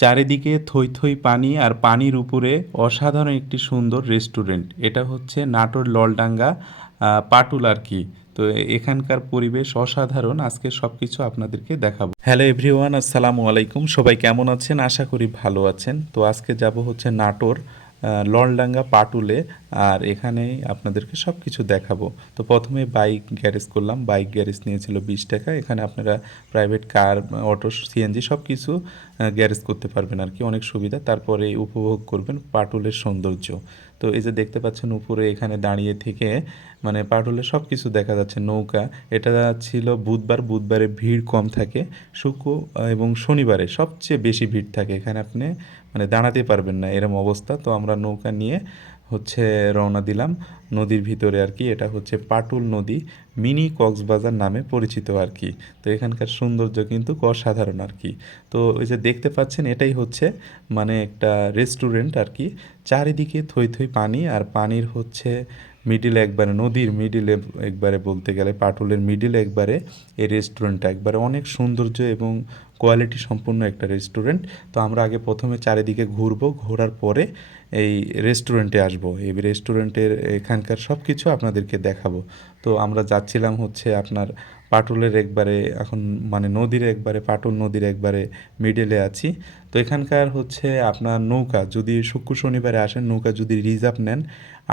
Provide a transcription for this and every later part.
চারিদিকে থই থই পানি আর পানির উপরে অসাধারণ একটি সুন্দর রেস্টুরেন্ট। এটা হচ্ছে নাটোর ললডাঙ্গা পাটুল আর কি। তো এখানকার পরিবেশ অসাধারণ। আজকে সব কিছু আপনাদেরকে দেখাবো। হ্যালো এভরিওয়ান, আসসালামু আলাইকুম। সবাই কেমন আছেন? আশা করি ভালো আছেন। তো আজকে যাব হচ্ছে নাটোর ললডাঙ্গা পাটুলে। আর এখানেই আপনাদেরকে সব কিছু দেখাবো। তো প্রথমে বাইক গ্যারেজ করলাম। বাইক গ্যারেজ নিয়েছিল বিশ টাকা। এখানে আপনারা প্রাইভেট কার অটো সিএনজি সব কিছু গ্যারেজ করতে পারবেন আর কি অনেক সুবিধা। তারপরে উপভোগ করবেন পাটুলের সৌন্দর্য। তো এই যে দেখতে পাচ্ছেন উপরে এখানে দাঁড়িয়ে থেকে মানে পাটুলে সব কিছু দেখা যাচ্ছে, নৌকা। এটা ছিল বুধবার। বুধবারে ভিড় কম থাকে। শুক্র এবং শনিবারে সবচেয়ে বেশি ভিড় থাকে। এখানে আপনি মানে দাঁড়াতে পারবেন না। এরম অবস্থা। তো আমরা নৌকা নিয়ে হচ্ছে রওনা দিলাম। নদীর ভিতরে আর কি, এটা হচ্ছে পাটুল নদী, মিনি কক্সবাজার নামে পরিচিত আর কি। তো এখানকার সৌন্দর্য কিন্তু অসাধারণ আর কি। তো ওই যে দেখতে পাচ্ছেন, এটাই হচ্ছে মানে একটা রেস্টুরেন্ট আর কি। চারিদিকে থই থই পানি আর পানির হচ্ছে মিডিলে একবারে, নদীর মিডিলে একবারে বলতে গেলে পাটুলের মিডিলে একবারে এই রেস্টুরেন্টটা একবারে অনেক সৌন্দর্য এবং কোয়ালিটি সম্পূর্ণ একটা রেস্টুরেন্ট তো আমরা আগে প্রথমে চারিদিকে ঘুরবো, ঘোরার পরে এই রেস্টুরেন্টে আসব। এই রেস্টুরেন্টের এখানকার সব কিছু আপনাদেরকে দেখাবো। তো আমরা যাচ্ছিলাম হচ্ছে আপনার পাটুলের একবারে, এখন মানে নদীর একবারে, পাটুল নদীর একবারে মিডলে আছি। তো এখানকার হচ্ছে আপনার নৌকা, যদি শুক্র শনিবারে আসেন, নৌকা যদি রিজার্ভ নেন,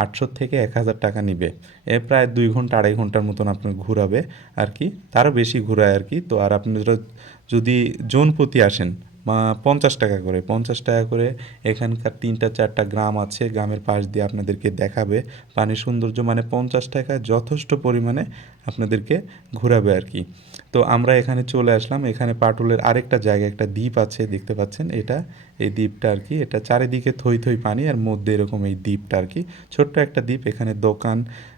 আটশো থেকে এক হাজার টাকা নিবে। এ প্রায় দুই ঘণ্টা, আড়াই ঘণ্টার মতন আপনার ঘুরাবে আর কি, তারও বেশি ঘোরায় আর কি। তো আর আপনারা যদি জোন প্রতি আসেন পঞ্চাশ টাকা করে, পঞ্চাশ টাকা করে এখানকার তিনটা, চারটা গ্রাম আছে, গ্রামের পাশ দিয়ে আপনাদেরকে দেখাবে। পানির সৌন্দর্য মানে পঞ্চাশ টাকা যথেষ্ট পরিমাণে আপনাদেরকে ঘোরাবে আর কি। তো আমরা এখানে চলে আসলাম। এখানে পাটুলের আরেকটা জায়গা, একটা দ্বীপ আছে, দেখতে পাচ্ছেন? এটা, এই দ্বীপটা আর কি। এটা চারিদিকে থই থই পানি, আর মধ্যে এরকম এই দ্বীপটা আর কি। ছোট্ট একটা দ্বীপ, এখানে দোকান,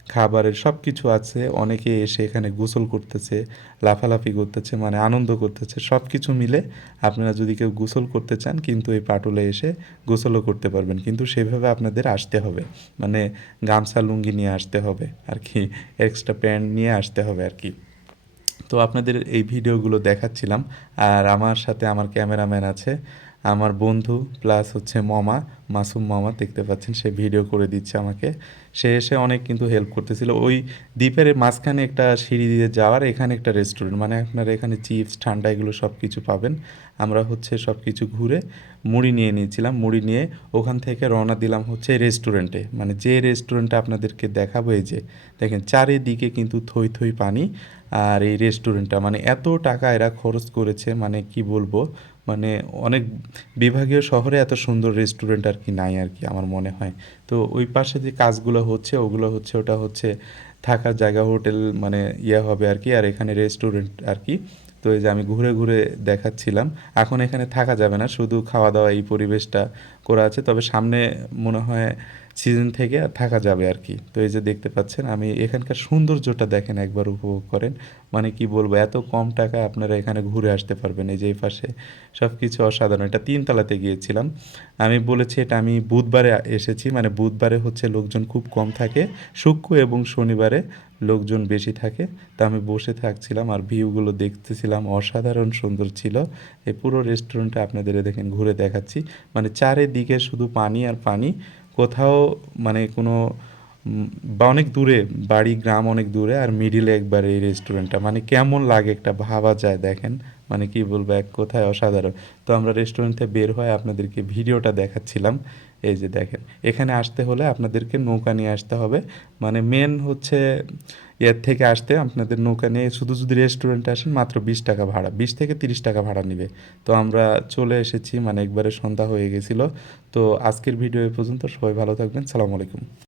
খাবারের সব কিছু আছে। অনেকে এসে এখানে গোসল করতেছে, লাফালাফি করতেছে মানে আনন্দ করতেছে। সব কিছু মিলে আপনারা যদি কেউ গোসল করতে চান, কিন্তু এই পাটুলে এসে গোসলও করতে পারবেন। কিন্তু সেভাবে আপনাদের আসতে হবে। মানে গামছা, লুঙ্গি নিয়ে আসতে হবে আর কি। এক্সট্রা প্যান্ট নিয়ে আসতে হবে আর কি। তো আপনাদের এই ভিডিওগুলো দেখাচ্ছিলাম। আর আমার সাথে আমার ক্যামেরাম্যান আছে। আমার বন্ধু প্লাস হচ্ছে মামা, মাসুম মামা দেখতে পাচ্ছেন, সে ভিডিও করে দিচ্ছে আমাকে। সে এসে অনেক কিন্তু হেল্প করতেছিল। ওই দ্বীপের মাঝখানে একটা সিঁড়ি দিয়ে যাওয়ার এখানে একটা রেস্টুরেন্ট মানে আপনারা এখানে চিপস ঠান্ডা এগুলো সব কিছু পাবেন। আমরা হচ্ছে সব কিছু ঘুরে মুড়ি নিয়ে নিয়েছিলাম। মুড়ি নিয়ে ওখান থেকে রওনা দিলাম হচ্ছে রেস্টুরেন্টে মানে যে রেস্টুরেন্টটা আপনাদেরকে দেখাবো এই যে, দেখেন চারিদিকে কিন্তু থই থই পানি আর এই রেস্টুরেন্টটা মানে এত টাকা এরা খরচ করেছে মানে কি বলব? মানে অনেক বিভাগীয় শহরে এত সুন্দর রেস্টুরেন্ট আর কি নাই আর কি আমার মনে হয়। তো ওই পাশে যে কাজগুলো হচ্ছে, ওগুলো হচ্ছে, ওটা হচ্ছে থাকার জায়গা, হোটেল মানে ইয়ে হবে আর কি, আর এখানে রেস্টুরেন্ট আর কি। তো এই যে আমি ঘুরে ঘুরে দেখাচ্ছিলাম, এখন এখানে থাকা যাবে না, শুধু খাওয়া দাওয়া এই পরিবেশটা করা আছে। তবে সামনে মনে হয় সিজন থেকে আর থাকা যাবে আর কি। তো এই যে দেখতে পাচ্ছেন, আমি এখানকার সৌন্দর্যটা দেখেন একবার উপভোগ করেন। মানে কি বলব, এত কম টাকায় আপনারা এখানে ঘুরে আসতে পারবেন। এই যে এই পাশে সব কিছু অসাধারণ। এটা তিনতলাতে গিয়েছিলাম। আমি বলেছি এটা আমি বুধবারে এসেছি। মানে বুধবারে হচ্ছে লোকজন খুব কম থাকে। শুক্র এবং শনিবারে লোকজন বেশি থাকে। তা আমি বসে থাকছিলাম আর ভিউগুলো দেখতেছিলাম। অসাধারণ সুন্দর ছিল। এই পুরো রেস্টুরেন্টটা আপনাদের দেখেন ঘুরে দেখাচ্ছি। মানে চারিদিকে শুধু পানি আর পানি। কোথাও মানে কোনো বা অনেক দূরে, বাড়ি, গ্রাম অনেক দূরে আর মিডিলে একবার এই রেস্টুরেন্টটা মানে কেমন লাগে একটা ভাবা যায় দেখেন মানে কি বলব, এক কোথায় অসাধারণ। তো আমরা রেস্টুরেন্টে বের হয়ে আপনাদেরকে ভিডিওটা দেখাচ্ছিলাম। এই যে দেখেন, এখানে আসতে হলে আপনাদেরকে নৌকা নিয়ে আসতে হবে। মানে মেন হচ্ছে এর থেকে আসতে আপনাদের নৌকা নিয়ে, শুধু যদি রেস্টুরেন্টে আসেন মাত্র বিশ টাকা ভাড়া, বিশ থেকে তিরিশ টাকা ভাড়া নেবে। তো আমরা চলে এসেছি মানে একবারে সন্ধ্যা হয়ে গেছিল। তো আজকের ভিডিও এ পর্যন্ত, সবাই ভালো থাকবেন, সালাম আলাইকুম।